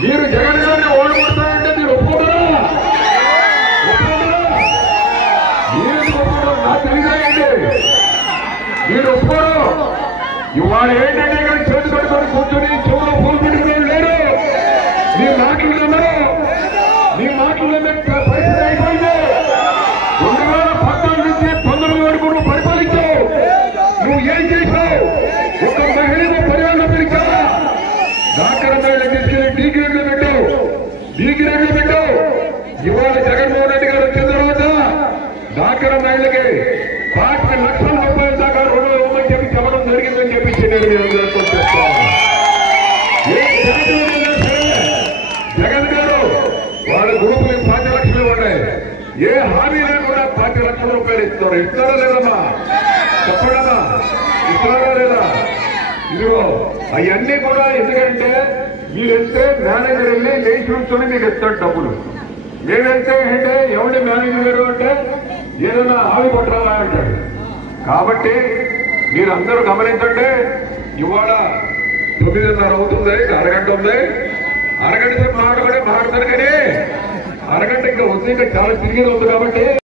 మీరు జగన్ గారిని ఓడగొడతారంటే మీరు ఒప్పుకుంటారా? మీరు ఒప్పుకోవడం నాకు తెలియదండి. మీరు ఒప్పుకోరు. ఇవాళ ఏంటంటే కానీ చేతి కట్టుకొని కూర్చొని చెవులో పూలు పెట్టుకుని లేరు. మీ మాటలు మీ మాటలు పరిస్థితి అయిపోయింది. 2014 నుంచి 19 వరకు నువ్వు పరిపాలించావు. నువ్వు ఏం చేశావు? ఒక మహిళను పరిపాలన పిలిచావా? డాక్టర్ మహిళలు తీసుకెళ్లి డీ గ్రేడ్లో పెట్టావు. డీ గ్రేడ్లో పెట్టావు. ఇవాళ జగన్మోహన్ రెడ్డి గారు వచ్చిన తర్వాత డాక్టర్ మహిళకి 5 లక్షల రూపాయల దాకా రుణం ఇవ్వమని చెప్పి చెప్పడం జరిగిందని చెప్పించి నేను చెప్తాను. జగన్ గారు వాళ్ళ గ్రూపులు 5 లక్షలు ఉన్నాయి. ఏ హామీ లేకుండా 5 లక్షల రూపాయలు ఇస్తున్నారు. ఇస్తారా లేదమ్మా? చెప్పడమ్మా, ఇస్తారా లేదా? ఇదిగో అవన్నీ కూడా ఎందుకంటే మీరు వెళ్తే మేనేజర్ వెళ్ళి లేచి ఉంచుకొని మీకు ఇస్తాడు డబ్బులు. నేను వెళ్తే అంటే ఎవరి మేనేజర్ గారు అంటే ఏదైనా హామీ కొట్టరాలా అంటాడు. కాబట్టి మీరు అందరూ గమనించండి. ఇవాళ 9:30 అవుతుంది, అరగంట ఉంది. అరగంట మాట్లాడతారు కానీ అరగంట ఇంకా వస్తుంది. ఇంకా చాలా తిరిగి ఉంది కాబట్టి